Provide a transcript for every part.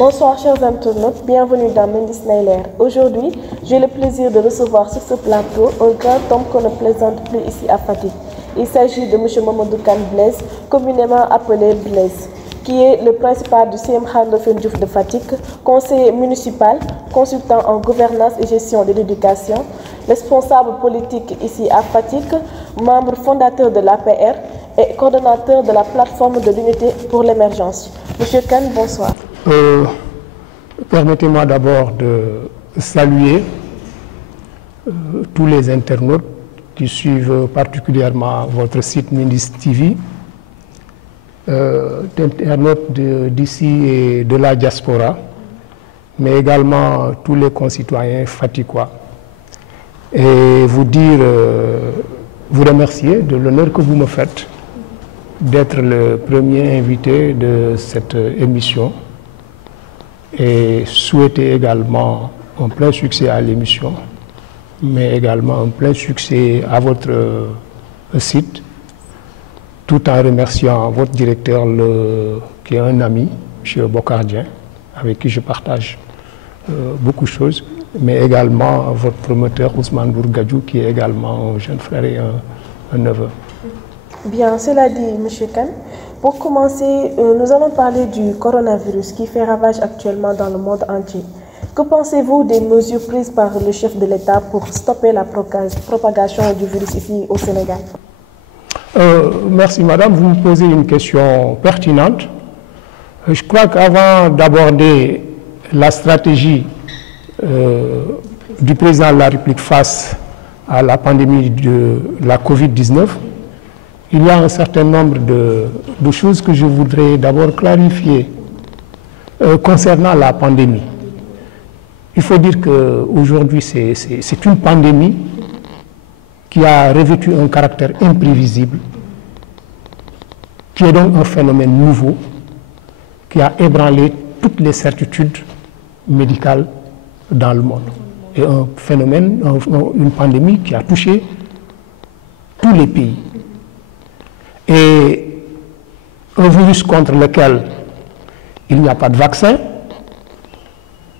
Bonsoir chers internautes, bienvenue dans Mendy Nailer. Aujourd'hui, j'ai le plaisir de recevoir sur ce plateau un grand homme qu'on ne plaisante plus ici à Fatick. Il s'agit de M. Mamadou Kane Blaise, communément appelé Blaise, qui est le principal du CM Khandofène Diouf de Fatick, conseiller municipal, consultant en gouvernance et gestion de l'éducation, responsable politique ici à Fatick, membre fondateur de l'APR et coordonnateur de la plateforme de l'unité pour l'émergence. Monsieur Kane, bonsoir. Permettez-moi d'abord de saluer tous les internautes qui suivent particulièrement votre site Mendy TV, internautes d'ici et de la diaspora, mais également tous les concitoyens fatickois. Et vous dire, vous remercier de l'honneur que vous me faites d'être le premier invité de cette émission et souhaiter également un plein succès à l'émission, mais également un plein succès à votre site, tout en remerciant votre directeur, qui est un ami, M. Bokardien, avec qui je partage beaucoup de choses, mais également votre promoteur, Ousmane Bourgadjou, qui est également un jeune frère et un neveu. Bien, cela dit, M. Kane, pour commencer, nous allons parler du coronavirus qui fait ravage actuellement dans le monde entier. Que pensez-vous des mesures prises par le chef de l'État pour stopper la propagation du virus ici au Sénégal? Merci madame, vous me posez une question pertinente. Je crois qu'avant d'aborder la stratégie du président de la République face à la pandémie de la Covid-19, il y a un certain nombre de choses que je voudrais d'abord clarifier concernant la pandémie. Il faut dire qu'aujourd'hui, c'est une pandémie qui a revêtu un caractère imprévisible, qui est donc un phénomène nouveau, qui a ébranlé toutes les certitudes médicales dans le monde. Et un phénomène, une pandémie qui a touché tous les pays. Et un virus contre lequel il n'y a pas de vaccin,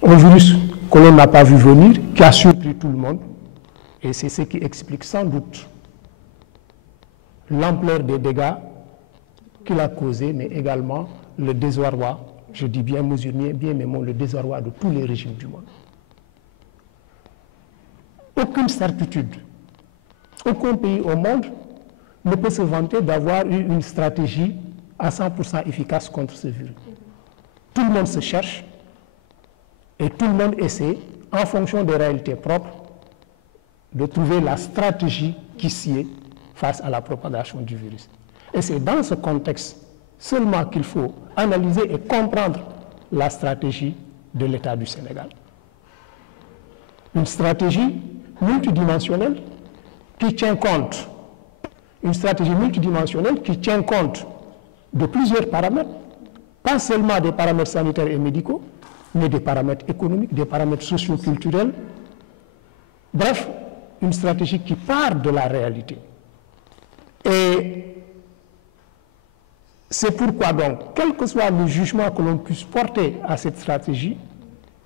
un virus que l'on n'a pas vu venir, qui a surpris tout le monde, et c'est ce qui explique sans doute l'ampleur des dégâts qu'il a causés, mais également le désarroi, je dis bien, mesurez bien mes mots, le désarroi de tous les régimes du monde. Aucune certitude, aucun pays au monde ne peut se vanter d'avoir eu une stratégie à 100% efficace contre ce virus. Tout le monde se cherche et tout le monde essaie, en fonction des réalités propres, de trouver la stratégie qui sied face à la propagation du virus. Et c'est dans ce contexte seulement qu'il faut analyser et comprendre la stratégie de l'État du Sénégal. Une stratégie multidimensionnelle qui tient compte, une stratégie multidimensionnelle qui tient compte de plusieurs paramètres, pas seulement des paramètres sanitaires et médicaux, mais des paramètres économiques, des paramètres socio-culturels. Bref, une stratégie qui part de la réalité. Et c'est pourquoi donc, quel que soit le jugement que l'on puisse porter à cette stratégie,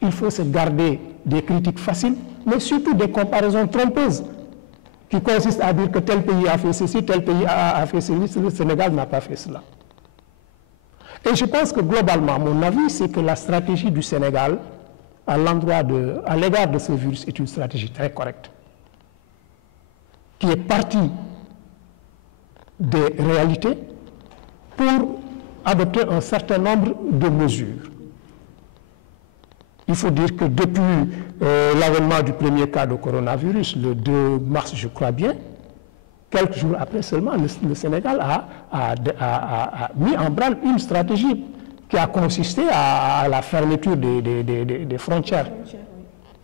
il faut se garder des critiques faciles, mais surtout des comparaisons trompeuses, qui consistent à dire que tel pays a fait ceci, tel pays a fait ceci, le Sénégal n'a pas fait cela. Et je pense que globalement, mon avis, c'est que la stratégie du Sénégal à l'égard de ce virus est une stratégie très correcte, qui est partie des réalités pour adopter un certain nombre de mesures. Il faut dire que depuis l'avènement du premier cas de coronavirus, le 2 mars, je crois bien, quelques jours après seulement, le Sénégal a mis en branle une stratégie qui a consisté à la fermeture des frontières.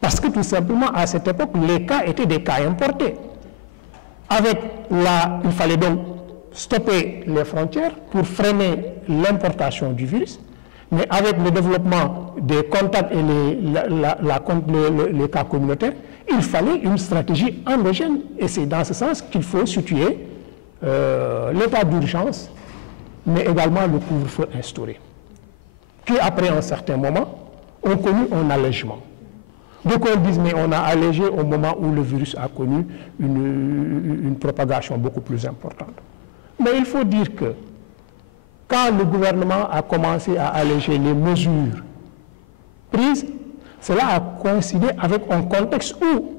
Parce que tout simplement, à cette époque, les cas étaient des cas importés. Il fallait donc stopper les frontières pour freiner l'importation du virus. Mais avec le développement des contacts et les cas communautaires, il fallait une stratégie endogène. Et c'est dans ce sens qu'il faut situer l'état d'urgence, mais également le couvre-feu instauré. qui, après un certain moment, ont connu un allègement. Donc on dit, mais on a allégé au moment où le virus a connu une propagation beaucoup plus importante. Mais il faut dire que quand le gouvernement a commencé à alléger les mesures prises, cela a coïncidé avec un contexte où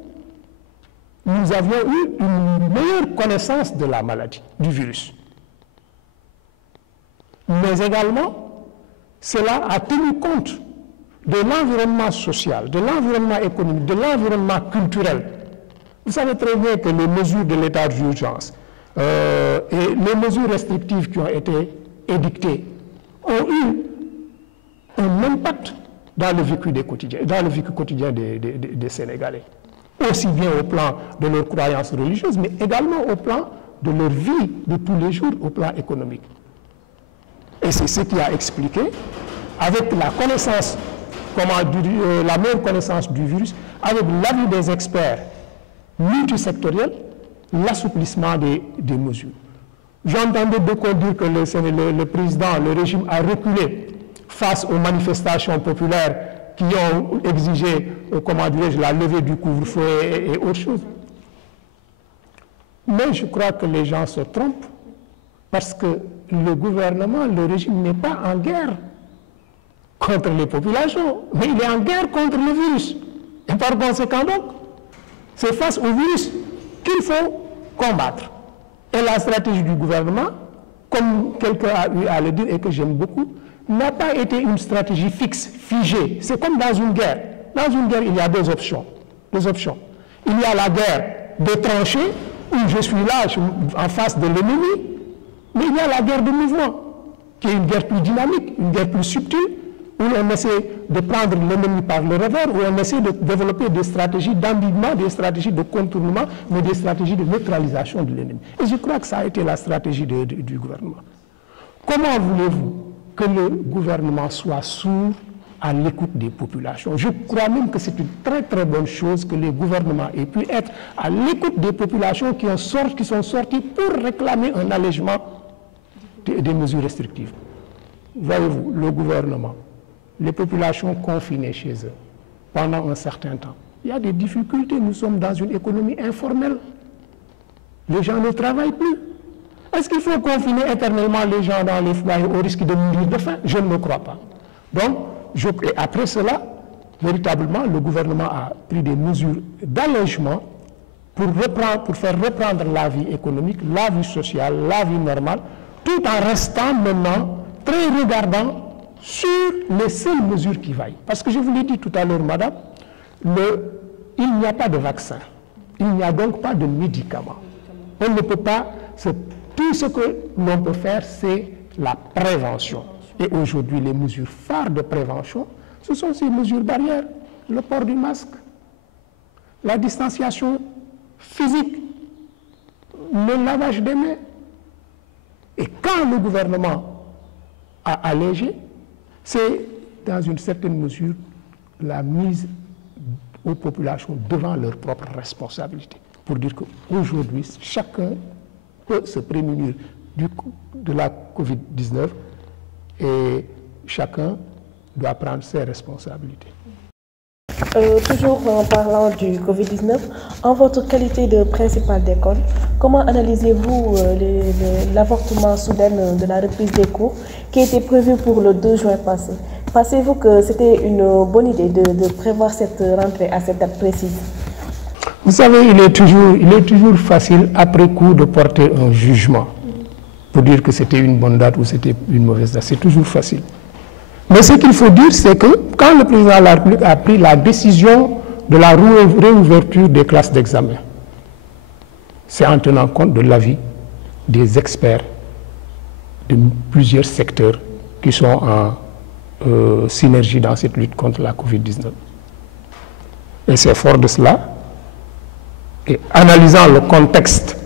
nous avions eu une meilleure connaissance de la maladie, du virus. Mais également, cela a tenu compte de l'environnement social, de l'environnement économique, de l'environnement culturel. Vous savez très bien que les mesures de l'état d'urgence et les mesures restrictives qui ont été édictées ont eu un impact dans le vécu quotidien des Sénégalais. Aussi bien au plan de leurs croyances religieuses, mais également au plan de leur vie de tous les jours, au plan économique. Et c'est ce qui a expliqué, avec la connaissance, la meilleure connaissance du virus, avec l'avis des experts multisectoriels, l'assouplissement des mesures. J'entendais beaucoup dire que le président, le régime a reculé face aux manifestations populaires qui ont exigé, la levée du couvre-feu et autre chose. Mais je crois que les gens se trompent parce que le gouvernement, le régime n'est pas en guerre contre les populations, mais il est en guerre contre le virus. Et par conséquent donc, c'est face au virus qu'il faut combattre. Et la stratégie du gouvernement, comme quelqu'un a eu à le dire et que j'aime beaucoup, n'a pas été une stratégie fixe, figée. C'est comme dans une guerre. Dans une guerre, il y a deux options. Il y a la guerre des tranchées, où je suis là en face de l'ennemi, mais il y a la guerre de mouvement, qui est une guerre plus dynamique, une guerre plus subtile, où on essaie de prendre l'ennemi par le revers, où on essaie de développer des stratégies d'endiguement, des stratégies de contournement, mais des stratégies de neutralisation de l'ennemi. Et je crois que ça a été la stratégie du gouvernement. Comment voulez-vous que le gouvernement soit sourd à l'écoute des populations? Je crois même que c'est une très très bonne chose que les gouvernements aient pu être à l'écoute des populations qui sont sorties pour réclamer un allègement des mesures restrictives. Voyez-vous, le gouvernement, les populations confinées chez eux pendant un certain temps, il y a des difficultés, nous sommes dans une économie informelle. Les gens ne travaillent plus. Est-ce qu'il faut confiner éternellement les gens dans les foyers au risque de mourir de faim? Je ne le crois pas. Donc, et après cela, véritablement, le gouvernement a pris des mesures d'allègement pour faire reprendre la vie économique, la vie sociale, la vie normale, tout en restant maintenant très regardant sur les seules mesures qui vaillent. Parce que je vous l'ai dit tout à l'heure, madame, il n'y a pas de vaccin. Il n'y a donc pas de médicaments. On ne peut pas... Tout ce que l'on peut faire, c'est la prévention. Et aujourd'hui, les mesures phares de prévention, ce sont ces mesures barrières. Le port du masque, la distanciation physique, le lavage des mains. Et quand le gouvernement a allégé, c'est dans une certaine mesure la mise aux populations devant leurs propres responsabilités. Pour dire qu'aujourd'hui, chacun peut se prémunir de la Covid-19 et chacun doit prendre ses responsabilités. Toujours en parlant du Covid-19, en votre qualité de principal d'école, comment analysez-vous l'avortement soudain de la reprise des cours qui était prévu pour le 2 juin passé? Pensez-vous que c'était une bonne idée de prévoir cette rentrée à cette date précise? Vous savez, il est toujours facile après coup de porter un jugement pour dire que c'était une bonne date ou c'était une mauvaise date. C'est toujours facile. Mais ce qu'il faut dire, c'est que quand le président de la République a pris la décision de la réouverture des classes d'examen, c'est en tenant compte de l'avis des experts de plusieurs secteurs qui sont en synergie dans cette lutte contre la Covid-19. Et c'est fort de cela, et analysant le contexte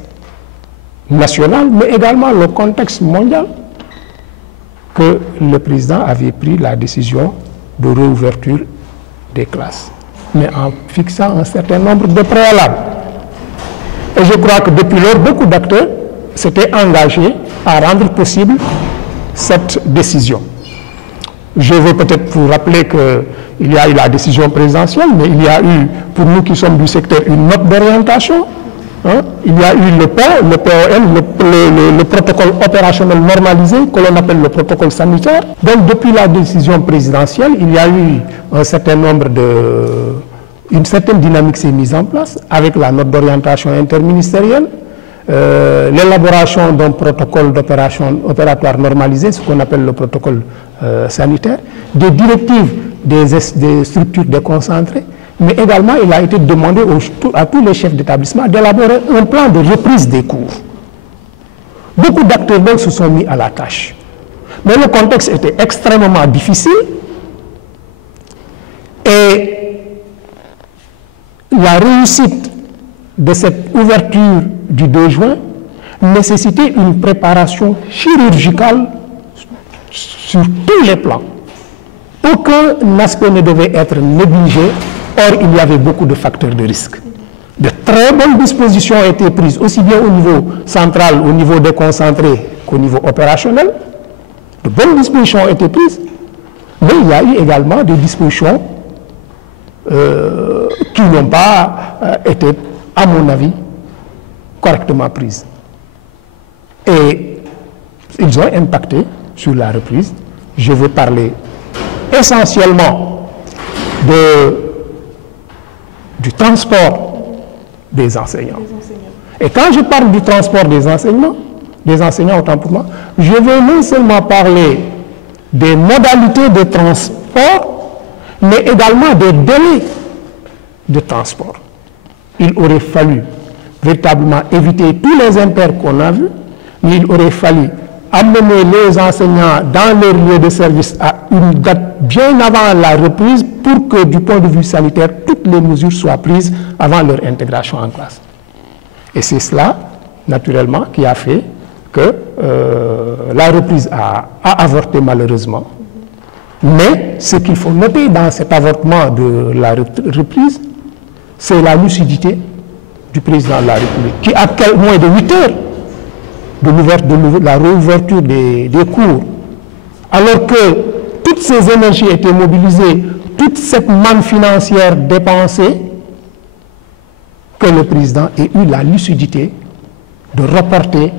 national, mais également le contexte mondial, que le président avait pris la décision de réouverture des classes, mais en fixant un certain nombre de préalables. Et je crois que depuis lors, beaucoup d'acteurs s'étaient engagés à rendre possible cette décision. Je veux peut-être vous rappeler qu'il y a eu la décision présidentielle, mais il y a eu, pour nous qui sommes du secteur, une note d'orientation. Hein? Il y a eu le PON, le protocole opérationnel normalisé, que l'on appelle le protocole sanitaire. Donc depuis la décision présidentielle, il y a eu un certain nombre une certaine dynamique s'est mise en place avec la note d'orientation interministérielle, l'élaboration d'un protocole d'opération opératoire normalisé, ce qu'on appelle le protocole sanitaire, des directives des structures déconcentrées, mais également il a été demandé à tous les chefs d'établissement d'élaborer un plan de reprise des cours. Beaucoup d'acteurs donc se sont mis à la tâche. Mais le contexte était extrêmement difficile et la réussite de cette ouverture du 2 juin nécessitait une préparation chirurgicale sur tous les plans. Aucun aspect ne devait être négligé, or il y avait beaucoup de facteurs de risque. De très bonnes dispositions ont été prises, aussi bien au niveau central, au niveau déconcentré qu'au niveau opérationnel. De bonnes dispositions ont été prises, mais il y a eu également des dispositions qui n'ont pas été, à mon avis, correctement prises. Et ils ont impacté sur la reprise. Je veux parler essentiellement du transport des enseignants. Et quand je parle du transport des enseignants autant pour moi, je veux non seulement parler des modalités de transport, mais également des délais de transport. Il aurait fallu véritablement éviter tous les impairs qu'on a vus, mais il aurait fallu amener les enseignants dans leur lieu de service à une date bien avant la reprise pour que, du point de vue sanitaire, toutes les mesures soient prises avant leur intégration en classe. Et c'est cela, naturellement, qui a fait que la reprise a avorté malheureusement. Mais ce qu'il faut noter dans cet avortement de la reprise, c'est la lucidité du président de la République, qui à moins de 8 heures de la réouverture des cours, alors que toutes ces énergies étaient mobilisées, toute cette manne financière dépensée, que le président ait eu la lucidité de reporter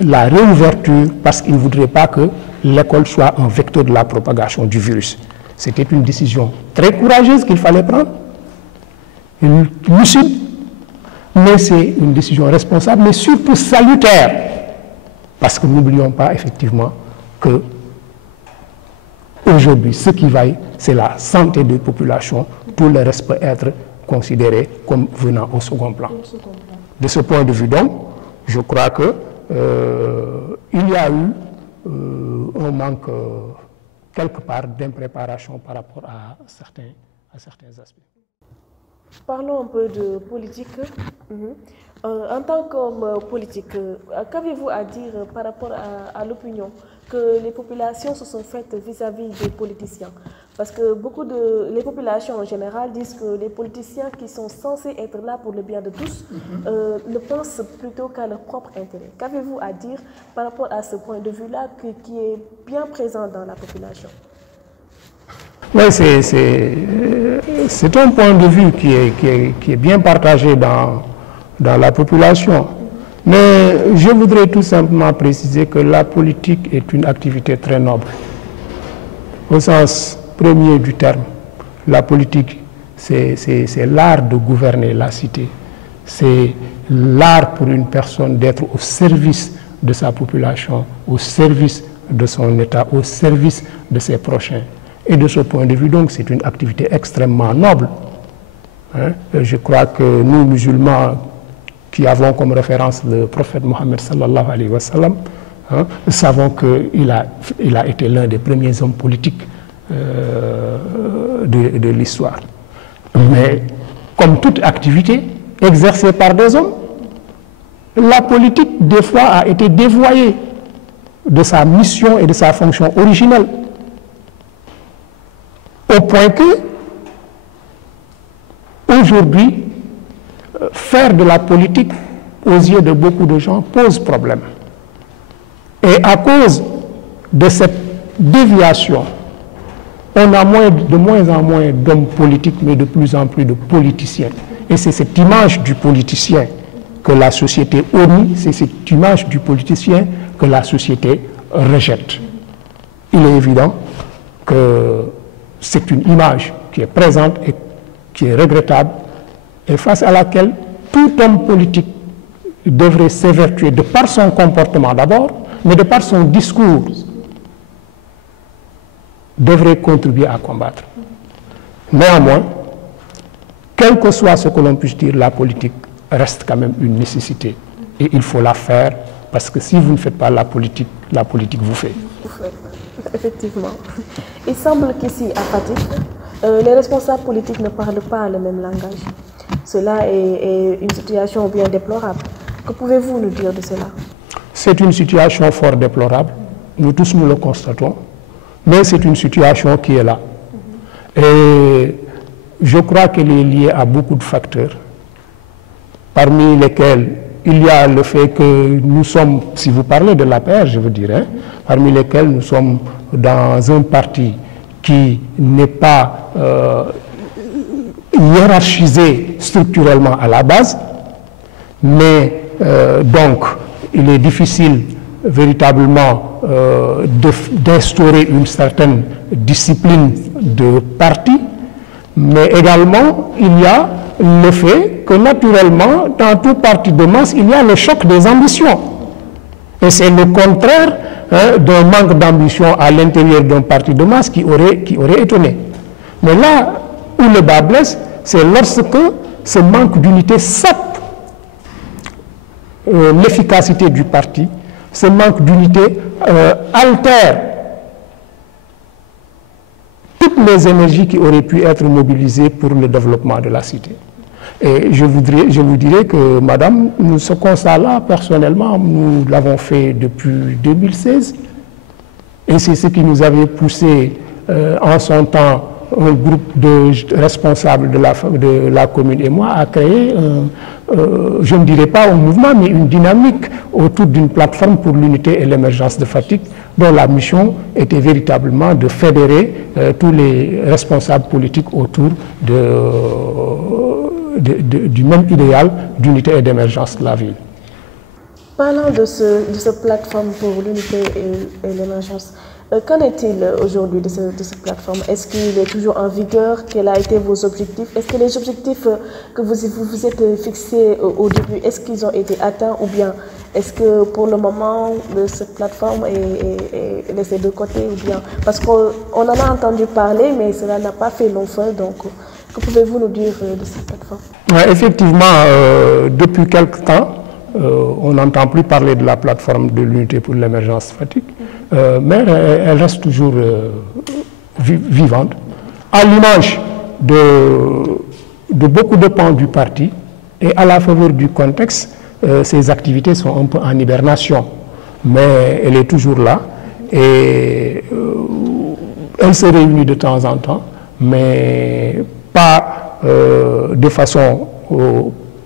la réouverture parce qu'il ne voudrait pas que l'école soit un vecteur de la propagation du virus. C'était une décision très courageuse qu'il fallait prendre, lucide, mais c'est une décision responsable, mais surtout salutaire, parce que n'oublions pas effectivement que aujourd'hui, ce qui vaille, c'est la santé des populations. Tout le reste peut être considéré comme venant au second plan. De ce point de vue donc, je crois que il y a eu un manque quelque part d'impréparation par rapport à certains aspects. Parlons un peu de politique. En tant qu'homme politique, qu'avez-vous à dire par rapport à l'opinion que les populations se sont faites vis-à-vis des politiciens? Parce que les populations en général disent que les politiciens qui sont censés être là pour le bien de tous ne pensent plutôt qu'à leur propre intérêt. Qu'avez-vous à dire par rapport à ce point de vue-là qui est bien présent dans la population? Oui, c'est un point de vue qui est bien partagé dans la population. Mais je voudrais tout simplement préciser que la politique est une activité très noble. Au sens premier du terme, la politique, c'est l'art de gouverner la cité. C'est l'art pour une personne d'être au service de sa population, au service de son État, au service de ses prochains. Et de ce point de vue, donc, c'est une activité extrêmement noble. Je crois que nous, musulmans, qui avons comme référence le prophète Mohammed sallallahu alayhi wa sallam, savons qu'il a été l'un des premiers hommes politiques de l'histoire. Mais comme toute activité exercée par des hommes, la politique, des fois, a été dévoyée de sa mission et de sa fonction originelle. Au point que, aujourd'hui, faire de la politique aux yeux de beaucoup de gens pose problème. Et à cause de cette déviation, on a de moins en moins d'hommes politiques, mais de plus en plus de politiciens. Et c'est cette image du politicien que la société honnie, c'est cette image du politicien que la société rejette. Il est évident que c'est une image qui est présente et qui est regrettable, et face à laquelle tout homme politique devrait s'évertuer de par son comportement d'abord, mais de par son discours, devrait contribuer à combattre. Néanmoins, quel que soit ce que l'on puisse dire, la politique reste quand même une nécessité. Et il faut la faire, parce que si vous ne faites pas la politique vous fait. Effectivement. Il semble qu'ici, à Fatick, les responsables politiques ne parlent pas le même langage. Cela est une situation bien déplorable. Que pouvez-vous nous dire de cela? C'est une situation fort déplorable. Nous tous nous le constatons. Mais c'est une situation qui est là. Et je crois qu'elle est liée à beaucoup de facteurs, parmi lesquels il y a le fait que nous sommes, si vous parlez de l'APR, je vous dirais, parmi lesquels nous sommes dans un parti qui n'est pas hiérarchisé structurellement à la base, mais donc il est difficile véritablement d'instaurer une certaine discipline de parti, mais également il y a le fait que naturellement dans tout parti de masse il y a le choc des ambitions, et c'est le contraire d'un manque d'ambition à l'intérieur d'un parti de masse qui aurait étonné. Mais là où le bas blesse, c'est lorsque ce manque d'unité sape l'efficacité du parti, ce manque d'unité altère toutes les énergies qui auraient pu être mobilisées pour le développement de la cité. Et je vous dirais que, madame, ce constat-là, personnellement, nous l'avons fait depuis 2016. Et c'est ce qui nous avait poussé en son temps, un groupe de responsables de la commune et moi, à créer, je ne dirais pas un mouvement, mais une dynamique autour d'une plateforme pour l'unité et l'émergence de Fatick, dont la mission était véritablement de fédérer tous les responsables politiques autour du même idéal d'unité et d'émergence de la ville. Parlant de cette plateforme pour l'unité et l'émergence, qu'en est-il aujourd'hui de cette plateforme? Est-ce qu'il est toujours en vigueur? Quels ont été vos objectifs? Est-ce que les objectifs que vous vous êtes fixés au début, est-ce qu'ils ont été atteints, ou bien est-ce que pour le moment cette plateforme est laissée de côté, ou bien parce qu'on en a entendu parler, mais cela n'a pas fait long feu, donc que pouvez-vous nous dire de cette plateforme? Effectivement, depuis quelque temps, on n'entend plus parler de la plateforme de l'unité pour l'émergence Fatick, mais elle reste toujours vivante, à l'image de beaucoup de pans du parti, et à la faveur du contexte, ses activités sont un peu en hibernation, mais elle est toujours là, et elle se réunit de temps en temps, mais pas de façon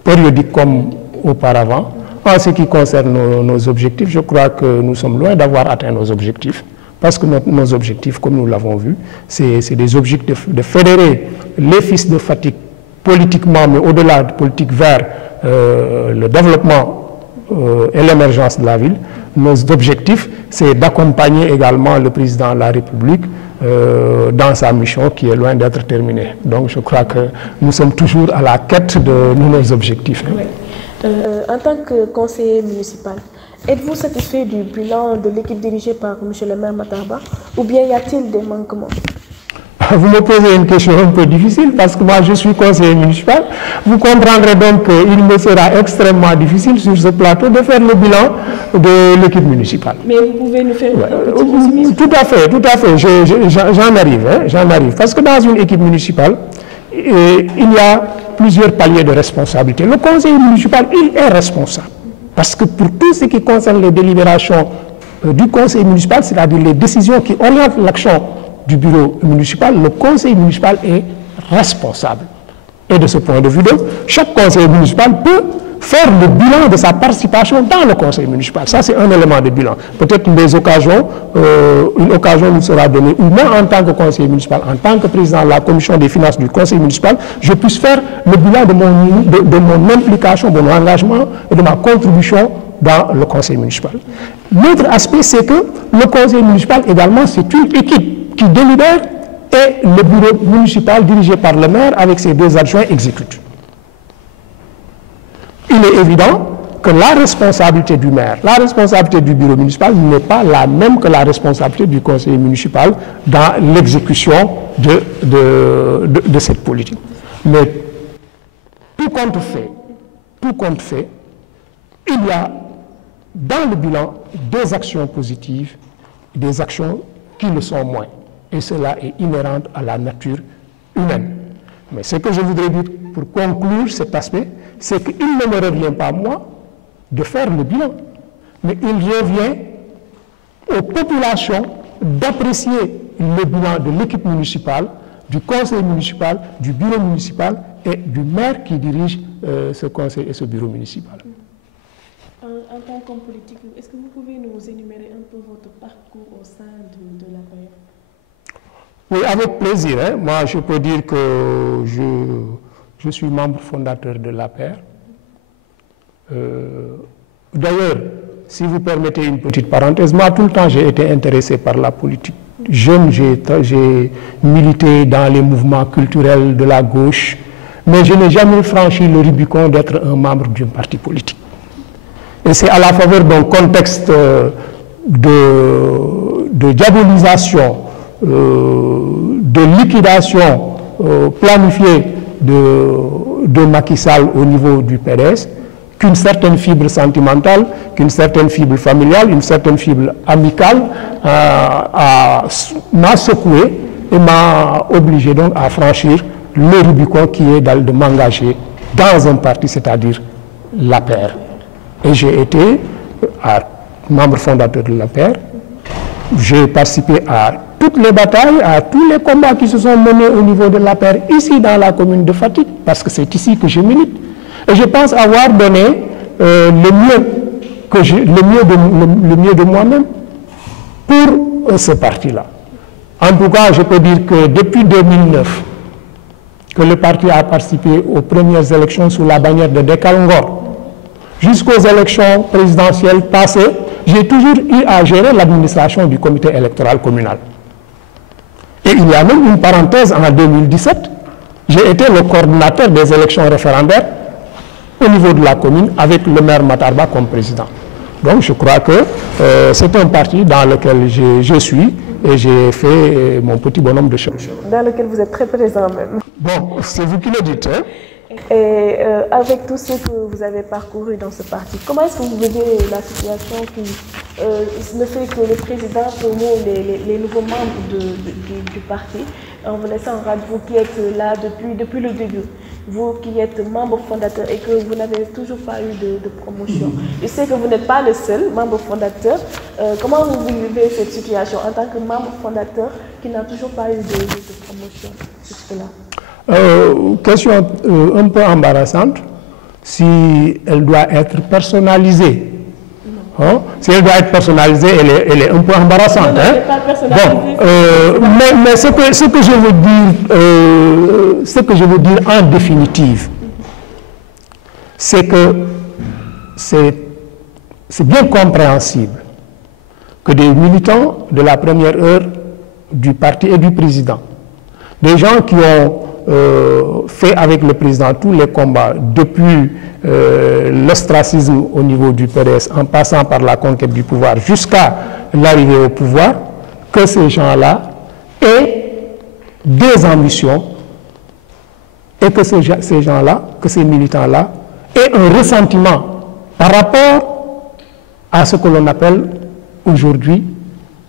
périodique comme auparavant. En ce qui concerne nos objectifs, je crois que nous sommes loin d'avoir atteint nos objectifs, parce que nos objectifs, comme nous l'avons vu, c'est des objectifs de fédérer les fils de Fatick politiquement, mais au-delà de politique, vers le développement et l'émergence de la ville. Nos objectifs, c'est d'accompagner également le président de la République dans sa mission qui est loin d'être terminée. Donc je crois que nous sommes toujours à la quête de nos objectifs. Oui. En tant que conseiller municipal, êtes-vous satisfait du bilan de l'équipe dirigée par M. le maire Matar Ba, ou bien y a-t-il des manquements? Vous me posez une question un peu difficile, parce que moi je suis conseiller municipal. Vous comprendrez donc qu'il me sera extrêmement difficile sur ce plateau de faire le bilan de l'équipe municipale. Mais vous pouvez nous faire un petit résumé? Tout à fait, j'en arrive. Parce que dans une équipe municipale, il y a plusieurs paliers de responsabilité. Le conseiller municipal, il est responsable. Parce que pour tout ce qui concerne les délibérations du conseil municipal, c'est-à-dire les décisions qui orientent l'action du bureau municipal, le conseil municipal est responsable. Et de ce point de vue, donc, chaque conseiller municipal peut faire le bilan de sa participation dans le conseil municipal. Ça, c'est un élément de bilan. Peut-être une occasion nous sera donnée, ou moi, en tant que conseiller municipal, en tant que président de la commission des finances du conseil municipal, je puisse faire le bilan de mon implication, de mon engagement et de ma contribution dans le conseil municipal. L'autre aspect, c'est que le conseil municipal également, c'est une équipe qui délibère et le bureau municipal dirigé par le maire avec ses 2 adjoints exécute. Il est évident que la responsabilité du maire, la responsabilité du bureau municipal n'est pas la même que la responsabilité du conseiller municipal dans l'exécution de cette politique. Mais tout compte fait, il y a dans le bilan des actions positives et des actions qui le sont moins. Et cela est inhérent à la nature humaine. Mais ce que je voudrais dire pour conclure cet aspect, c'est qu'il ne me revient pas, moi, de faire le bilan. Mais il revient aux populations d'apprécier le bilan de l'équipe municipale, du conseil municipal, du bureau municipal et du maire qui dirige ce conseil et ce bureau municipal. En tant qu'homme politique, est-ce que vous pouvez nous énumérer un peu votre parcours au sein de l'APR? Oui, avec plaisir. Hein. Moi, je peux dire que je suis membre fondateur de l'APR. D'ailleurs, si vous permettez une petite parenthèse, moi, tout le temps, j'ai été intéressé par la politique. Jeune, j'ai milité dans les mouvements culturels de la gauche, mais je n'ai jamais franchi le Rubicon d'être un membre d'un parti politique. Et c'est à la faveur d'un contexte de diabolisation, de liquidation planifiée de Macky Sall au niveau du PDS, qu'une certaine fibre sentimentale, qu'une certaine fibre familiale, une certaine fibre amicale m'a secoué et m'a obligé donc à franchir le Rubicon qui est de m'engager dans un parti, c'est-à-dire l'APR. Et j'ai été membre fondateur de l'APR. J'ai participé à toutes les batailles, à tous les combats qui se sont menés au niveau de l'APR, ici dans la commune de Fatick, parce que c'est ici que je milite. Et je pense avoir donné le mieux de moi-même pour ce parti-là. En tout cas, je peux dire que depuis 2009, que le parti a participé aux premières élections sous la bannière de Dekalngor, jusqu'aux élections présidentielles passées, j'ai toujours eu à gérer l'administration du comité électoral communal. Et il y a même une parenthèse en 2017, j'ai été le coordinateur des élections référendaires au niveau de la commune avec le maire Matarba comme président. Donc je crois que c'est un parti dans lequel je suis et j'ai fait mon petit bonhomme de chemin. Dans lequel vous êtes très présent même. Bon, c'est vous qui le dites. Hein? Et avec tout ce que vous avez parcouru dans ce parti, comment est-ce que vous voyez la situation qui le fait que le président promeut les nouveaux membres du parti en vous laissant en rade, vous qui êtes là depuis le début, vous qui êtes membre fondateur et que vous n'avez toujours pas eu de promotion. Je sais que vous n'êtes pas le seul membre fondateur. Comment vous vivez cette situation en tant que membre fondateur qui n'a toujours pas eu de promotion jusque-là? Question un peu embarrassante, si elle doit être personnalisée. Hein? Si elle doit être personnalisée, elle est un peu embarrassante. Non, hein? pas personnalisée. Bon, mais ce que je veux dire en définitive, c'est que c'est bien compréhensible que des militants de la première heure du parti et du président, des gens qui ont fait avec le président tous les combats depuis l'ostracisme au niveau du PDS en passant par la conquête du pouvoir jusqu'à l'arrivée au pouvoir, que ces gens-là aient des ambitions et que ces gens-là, que ces militants-là aient un ressentiment par rapport à ce que l'on appelle aujourd'hui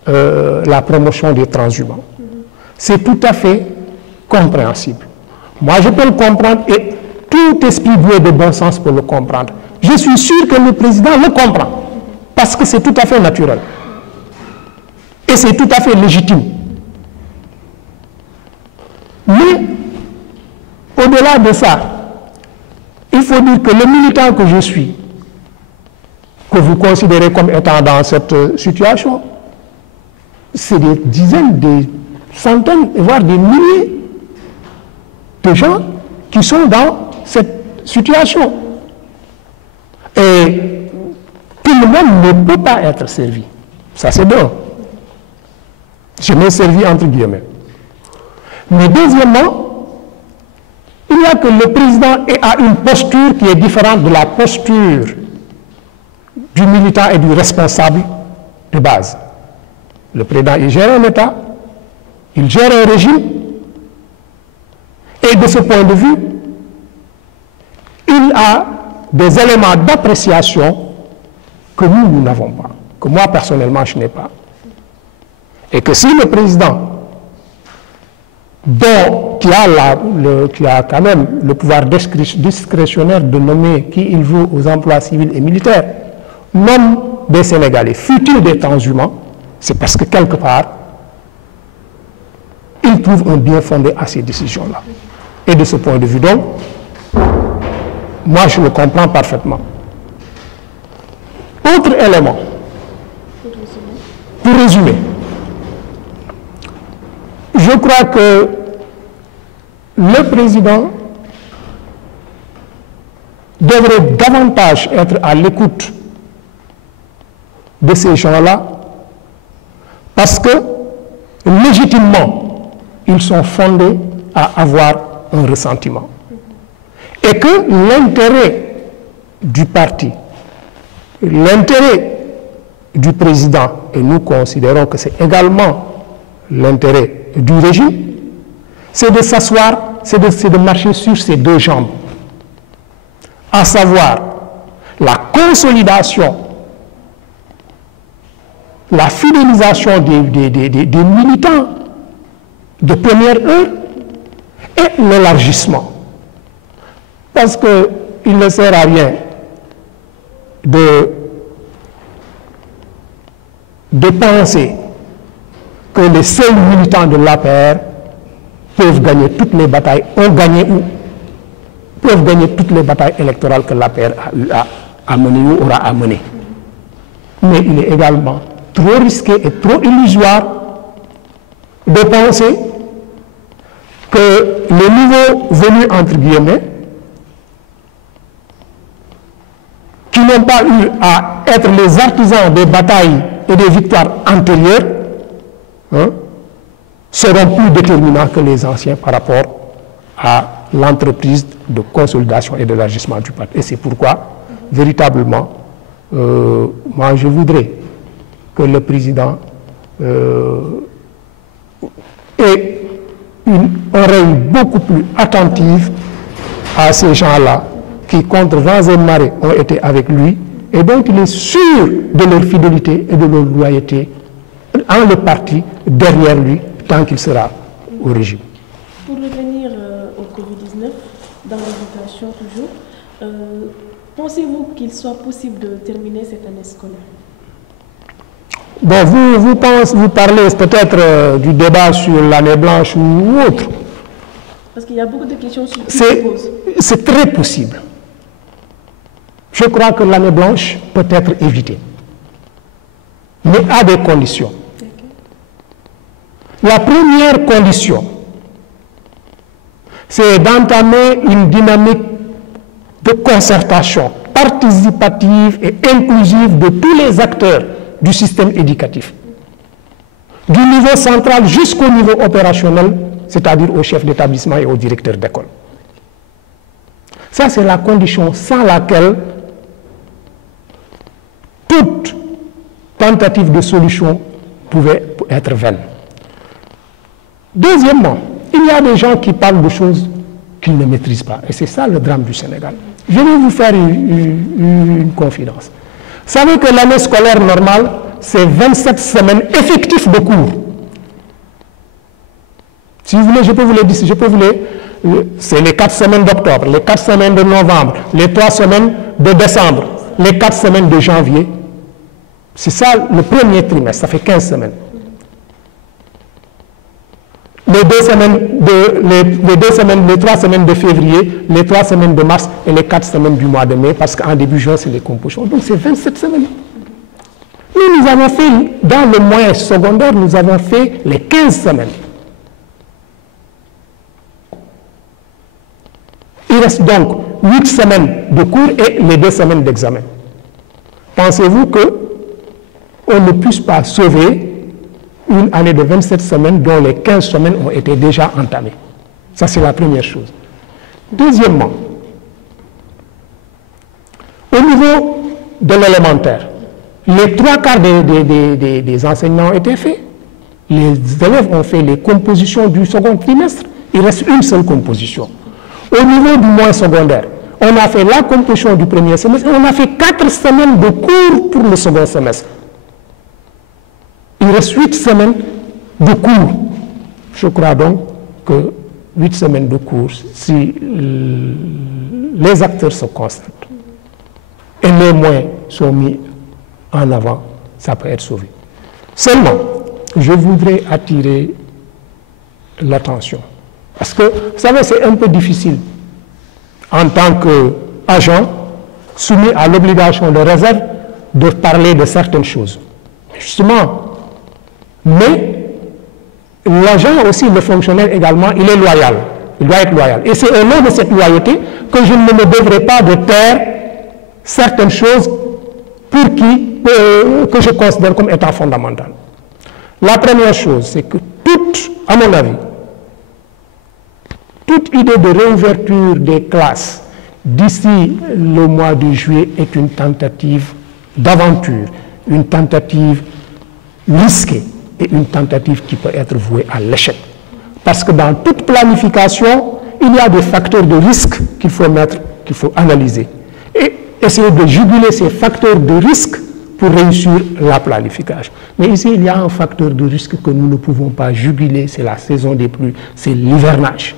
la promotion des transhumants. C'est tout à fait compréhensible. Moi, je peux le comprendre et tout esprit doué de bon sens peut le comprendre. Je suis sûr que le président le comprend parce que c'est tout à fait naturel et c'est tout à fait légitime. Mais au-delà de ça, il faut dire que le militant que je suis, que vous considérez comme étant dans cette situation, c'est des dizaines, des centaines, voire des milliers de gens qui sont dans cette situation. Et tout le monde ne peut pas être servi. Ça, c'est bien. Je mets servi entre guillemets. Mais deuxièmement, il y a que le président a une posture qui est différente de la posture du militant et du responsable de base. Le président, il gère un État, il gère un régime, et de ce point de vue, il a des éléments d'appréciation que nous n'avons pas, que moi personnellement je n'ai pas. Et que si le président, qui a quand même le pouvoir discrétionnaire de nommer qui il veut aux emplois civils et militaires, nomme des Sénégalais, fut-il des transhumants, c'est parce que quelque part, il trouve un bien fondé à ces décisions-là. Et de ce point de vue, donc, moi je le comprends parfaitement. Autre élément, pour résumer, je crois que le président devrait davantage être à l'écoute de ces gens-là parce que légitimement, ils sont fondés à avoir un ressentiment. Et que l'intérêt du parti, l'intérêt du président, et nous considérons que c'est également l'intérêt du régime, c'est de s'asseoir, c'est de marcher sur ces deux jambes, à savoir la consolidation, la fidélisation des militants de première heure et l'élargissement. Parce qu'il ne sert à rien de penser que les seuls militants de l'APR peuvent gagner toutes les batailles, ont gagné ou peuvent gagner toutes les batailles électorales que l'APR a menées ou aura à mener. Mais il est également trop risqué et trop illusoire de penser que les nouveaux venus, entre guillemets, qui n'ont pas eu à être les artisans des batailles et des victoires antérieures, seront plus déterminants que les anciens par rapport à l'entreprise de consolidation et d'élargissement du parti. Et c'est pourquoi, véritablement, moi je voudrais que le président ait une oreille beaucoup plus attentive à ces gens-là qui, contre vents et marées, ont été avec lui et dont il est sûr de leur fidélité et de leur loyauté en le parti derrière lui tant qu'il sera au régime. Pour revenir au Covid-19, dans l'éducation toujours, pensez-vous qu'il soit possible de terminer cette année scolaire? Bon, vous parlez peut-être du débat sur l'année blanche ou autre. Parce qu'il y a beaucoup de questions qui se posent. C'est très possible. Je crois que l'année blanche peut être évitée, mais à des conditions. La première condition, c'est d'entamer une dynamique de concertation participative et inclusive de tous les acteurs du système éducatif, du niveau central jusqu'au niveau opérationnel, c'est-à-dire au chef d'établissement et au directeur d'école. Ça, c'est la condition sans laquelle toute tentative de solution pouvait être vaine. Deuxièmement, il y a des gens qui parlent de choses qu'ils ne maîtrisent pas. Et c'est ça le drame du Sénégal. Je vais vous faire une confidence. Vous savez que l'année scolaire normale, c'est 27 semaines effectives de cours. Si vous voulez, je peux vous les dire, c'est les 4 semaines d'octobre, les 4 semaines de novembre, les 3 semaines de décembre, les 4 semaines de janvier. C'est ça le premier trimestre, ça fait 15 semaines. Les les 3 semaines de février, les 3 semaines de mars et les 4 semaines du mois de mai, parce qu'en début juin, c'est les compositions. Donc c'est 27 semaines. Nous avons fait, dans le moyen secondaire, nous avons fait les 15 semaines. Il reste donc 8 semaines de cours et les 2 semaines d'examen. Pensez-vous qu'on ne puisse pas sauver une année de 27 semaines dont les 15 semaines ont été déjà entamées? Ça, c'est la première chose. Deuxièmement, au niveau de l'élémentaire, les 3/4 des enseignements ont été faits. Les élèves ont fait les compositions du second trimestre. Il reste une seule composition. Au niveau du moyen secondaire, on a fait la composition du premier semestre et on a fait 4 semaines de cours pour le second semestre. Il reste 8 semaines de cours. Je crois donc que 8 semaines de cours, si les acteurs se concentrent et les moyens sont mis en avant, ça peut être sauvé. Seulement, je voudrais attirer l'attention. Parce que, vous savez, c'est un peu difficile en tant qu'agent soumis à l'obligation de réserve de parler de certaines choses. Justement, mais l'agent aussi, le fonctionnaire également, il est loyal. Il doit être loyal. Et c'est au nom de cette loyauté que je ne me devrais pas de taire certaines choses que je considère comme étant fondamentales. La première chose, c'est que à mon avis, toute idée de réouverture des classes d'ici le mois de juillet est une tentative d'aventure, une tentative risquée et une tentative qui peut être vouée à l'échec. Parce que dans toute planification, il y a des facteurs de risque qu'il faut analyser. Et essayer de juguler ces facteurs de risque pour réussir la planification. Mais ici, il y a un facteur de risque que nous ne pouvons pas juguler, c'est la saison des pluies, c'est l'hivernage.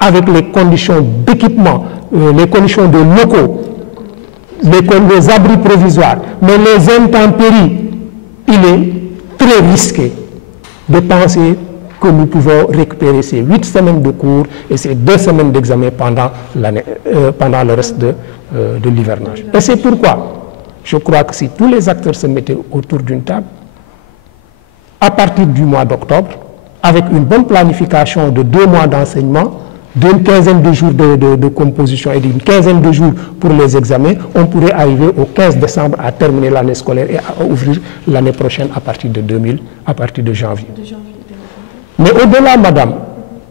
Avec les conditions d'équipement, les conditions de locaux, les abris provisoires, mais les intempéries, il est très risqué de penser que nous pouvons récupérer ces 8 semaines de cours et ces 2 semaines d'examen pendant le reste de l'hivernage. Et c'est pourquoi je crois que si tous les acteurs se mettaient autour d'une table, à partir du mois d'octobre, avec une bonne planification de 2 mois d'enseignement, d'une quinzaine de jours de composition et d'une quinzaine de jours pour les examens, on pourrait arriver au 15 décembre à terminer l'année scolaire et à ouvrir l'année prochaine à partir de janvier. Mais au-delà, madame,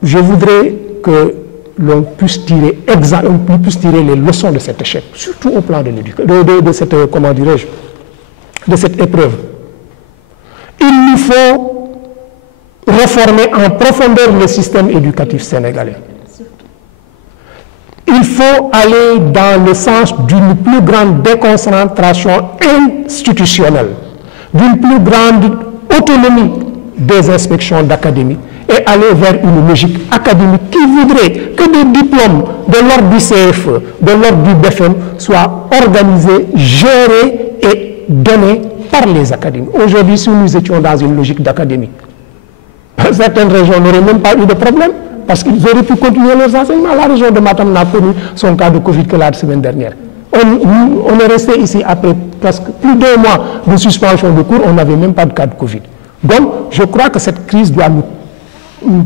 je voudrais que l'on puisse tirer les leçons de cet échec, surtout au plan de l'éducation, de cette épreuve. Il nous faut réformer en profondeur le système éducatif sénégalais. Il faut aller dans le sens d'une plus grande déconcentration institutionnelle, d'une plus grande autonomie des inspections d'académie et aller vers une logique académique qui voudrait que des diplômes de l'ordre du CFE, de l'ordre du BFM soient organisés, gérés et donnés par les académies. Aujourd'hui, si nous étions dans une logique d'académie, certaines régions n'auraient même pas eu de problème parce qu'ils auraient pu continuer leurs enseignements. La région de Matam n'a connu son cas de Covid que la semaine dernière. On est resté ici après presque plus d'1 mois de suspension de cours, on n'avait même pas de cas de Covid. Donc, je crois que cette crise doit nous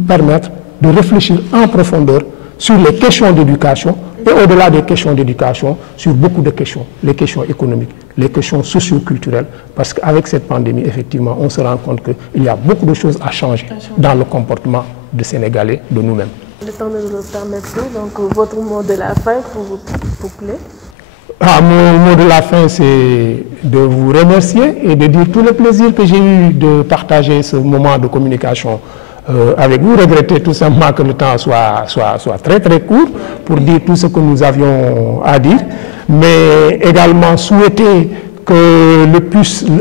permettre de réfléchir en profondeur sur les questions d'éducation et au-delà des questions d'éducation, sur beaucoup de questions, les questions économiques, les questions socio-culturelles, parce qu'avec cette pandémie, effectivement, on se rend compte qu'il y a beaucoup de choses à changer dans le comportement des Sénégalais, de nous-mêmes. Le temps ne nous le permet plus, donc votre mot de la fin, s'il vous plaît. Mon mot de la fin, c'est de vous remercier et de dire tout le plaisir que j'ai eu de partager ce moment de communication avec vous. Regretter tout simplement que le temps soit très très court pour dire tout ce que nous avions à dire, mais également souhaiter que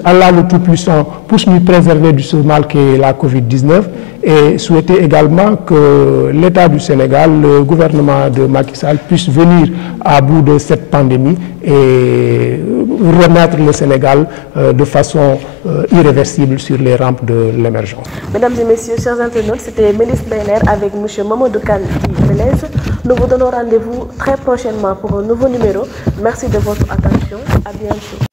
Allah le Tout-Puissant puisse nous préserver de ce mal qu'est la Covid-19 et souhaiter également que l'État du Sénégal, le gouvernement de Macky Sall puisse venir à bout de cette pandémie et remettre le Sénégal de façon irréversible sur les rampes de l'émergence. Mesdames et messieurs, chers internautes, c'était Mélis Ndeylere avec M. Mamadou Kane Blaise. Nous vous donnons rendez-vous très prochainement pour un nouveau numéro. Merci de votre attention. À bientôt.